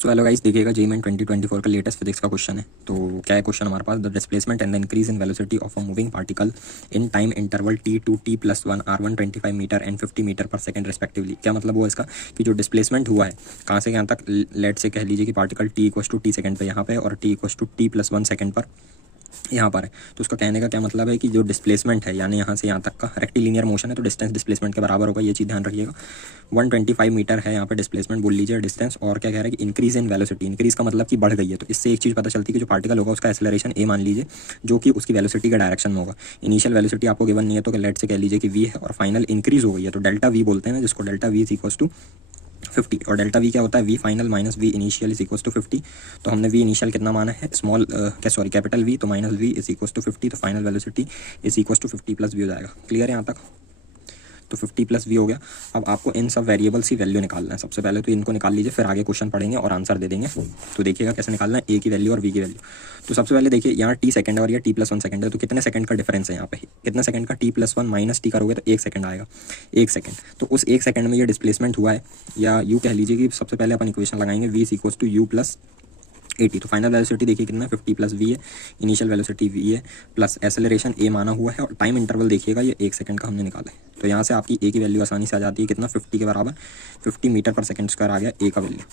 So hello guys, देखिएगा JEE 2024 का latest physics का क्वेश्चन है। तो क्या है क्वेश्चन हमारे पास, the displacement and the increase in velocity of a moving particle in time interval t to T plus one are 125 metre and 50 metre per second respectively. क्या मतलब हुआ इसका कि जो डिस्प्लेसमेंट हुआ है कहाँ से कहाँ तक, लेट से कह लीजिए कि particle T equals to T second पे यहाँ पे और T equals to T plus one second पर यहाँ पर है। तो उसका कहने का क्या मतलब है कि जो डिस्प्लेसमेंट है यानी यहाँ से यहाँ तक का रेक्टिलिनियर मोशन है तो डिस्टेंस डिस्प्लेसमेंट के बराबर होगा, ये चीज़ ध्यान रखिएगा। 125 मीटर है यहाँ पे डिस्प्लेसमेंट बोल लीजिए डिस्टेंस, और क्या कह रहा है कि इंक्रीज इन वेलोसिटी, इंक्रीज का मतलब कि बढ़ गई है। तो इससे एक चीज़ पता चलती है कि जो पार्टिकल होगा उसका एक्सेलरेशन ए मान लीजिए, जो कि उसकी वेलोसिटी का डायरेक्शन में होगा। इनिशियल वेलोसिटी आपको गिवन नहीं है तो लेट से कह लीजिए कि वी है और फाइनल इंक्रीज हो गई है तो डेल्टा वी बोलते हैं ना, जिसको delta V is equal to 50। और डेल्टा वी क्या होता है, V final minus V initial is equal to 50। तो हमने वी इनिशियल कितना माना है, स्मॉल कैपिटल वी, तो minus V is equal to 50, तो final velocity is equal to 50 plus V हो जाएगा। क्लियर है यहाँ तक? तो 50 प्लस वी हो गया। अब आपको इन सब वेरिएबल्स की वैल्यू निकालना है। सबसे पहले तो इनको निकाल लीजिए, फिर आगे क्वेश्चन पढ़ेंगे और आंसर दे देंगे। तो देखिएगा कैसे निकालना है ए की वैल्यू और वी की वैल्यू। तो सबसे पहले देखिए, यहाँ टी सेकंड है और ये टी प्लस वन सेकंड है, तो कितने सेकंड का डिफरेंस है यहाँ पे, कितने सेकंड का, T plus one minus T करोगे तो एक सेकंड आएगा, एक सेकंड। तो उस एक सेकंड में ये डिस्प्लेसमेंट हुआ है, या यू कह लीजिए कि सबसे पहले अपन इक्वेशन लगाएंगे V is equal to U plus 80। तो फाइनल वेलोसिटी देखिए कितना है, 50 प्लस वी है, इनिशियल वेलोसिटी वी है, प्लस एक्सेलरेशन ए माना हुआ है, और टाइम इंटरवल देखिएगा ये एक सेकंड का हमने निकाला है। तो यहाँ से आपकी ए की वैल्यू आसानी से आ जाती है, कितना, 50 के बराबर 50 मीटर पर सेकंड स्क्वायर आ गया ए का वैल्यू।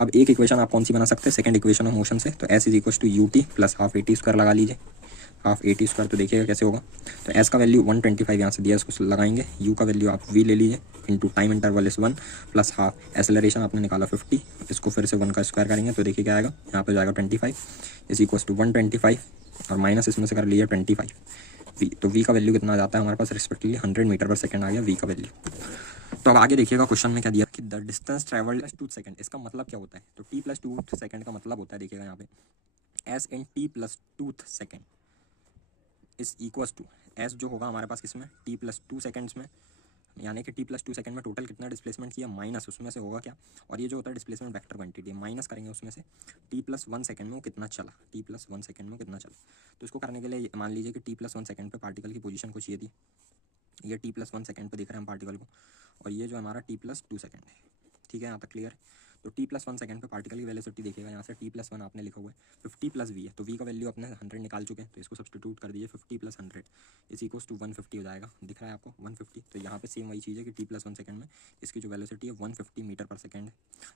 अब एक इक्वेशन आप कौन सी बना सकते हैं, सेकंड इक्वेशन ऑफ मोशन से, तो S is equal to U T plus half A T square लगा लीजिए, हाफ ए टी स्क्वायर। तो देखिएगा कैसे होगा, तो एस का वैल्यू 125 यहाँ से दिया, इसको लगाएंगे, यू का वैल्यू आप वी ले लीजिए इंटू टाइम इंटरवल इस 1 प्लस हाफ एक्सेलरेशन आपने निकाला 50, इसको फिर से 1 का स्क्वायर करेंगे तो देखिए क्या आएगा, यहाँ पे जाएगा 25 इज इक्वल टू 125 और माइनस इसमें से कर लीजिए 25 वी। तो वी का वैल्यू कितना आ जाता है हमारे पास, रिस्पेक्टिवली 100 मीटर पर सेकंड आ गया वी का वैल्यू। तो अब आगे देखिएगा क्वेश्चन में क्या दिया कि the distance travelled plus two second. इसका मतलब क्या होता है, तो टी प्लस टू सेकंड का मतलब होता है, देखिएगा यहाँ पे S in T plus two second is equals to S जो होगा हमारे पास किसमें, टी प्लस टू सेकंड्स में, यानी कि टी प्लस टू सेकंड में टोटल कितना डिस्प्लेसमेंट किया, माइनस उसमें से होगा क्या, और ये जो होता है डिस्प्लेसमेंट वेक्टर क्वांटिटी, माइनस करेंगे उसमें से टी प्लस वन सेकंड में वो कितना चला, टी प्लस वन सेकंड में कितना चला। तो इसको करने के लिए मान लीजिए कि टी प्लस वन सेकंड पे पार्टिकल की पोजीशन को चाहिए थी, ये टी प्लस वन सेकंड पे देख रहे हैं हम पार्टिकल को, और ये जो हमारा टी प्लस टू सेकंड है। ठीक है, यहाँ तक क्लियर है? तो टी प्लस वन सेकंड पे पार्टिकल की वेलोसिटी देखिएगा, यहाँ से टी प्लस वन आपने लिखा हुआ है, 50 प्लस वी है, तो वी का वैल्यू अपने 100 निकाल चुके हैं, तो इसको सब्सटीट्यूट कर दीजिए, 50 प्लस 100 इज इक्वल टू 150 हो जाएगा। दिख रहा है आपको 150? तो यहाँ पे सेम वही चीज़ है कि टी प्लस वन सेकंड में इसकी जो वेलोसिटी है 150 मीटर पर सेकंड है।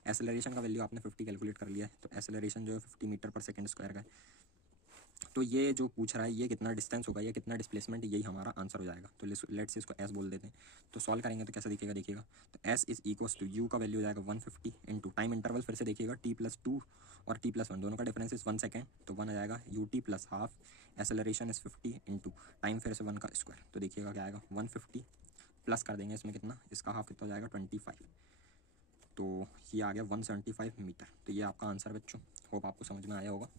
एक्सेलरेशन का वैल्यू आपने 50 कैलकुलेट कर लिया है, तो एक्सेलरेशन जो है 50 मीटर पर सेकंड स्क्वायर का है। तो ये जो पूछ रहा है ये कितना डिस्टेंस होगा, ये कितना डिस्प्लेसमेंट, यही हमारा आंसर हो जाएगा। तो लेट से इसको एस बोल देते हैं। तो सॉल्व करेंगे तो कैसा दिखेगा, देखिएगा, तो S is equal to U का वैल्यू हो जाएगा 150 इंटू टाइम इंटरवल, फिर से देखिएगा टी प्लस टू और टी प्लस वन दोनों का डिफरेंस इज 1 सेकंड, तो 1 आ जाएगा you T plus half acceleration is 50 into time फिर से 1 का स्क्वायर, तो देखिएगा क्या आएगा 150 प्लस कर देंगे इसमें कितना, इसका हाफ कितना हो जाएगा 25, तो ये आ गया 175 मीटर। तो ये आपका आंसर बच्चों, होप आपको समझ में आया होगा।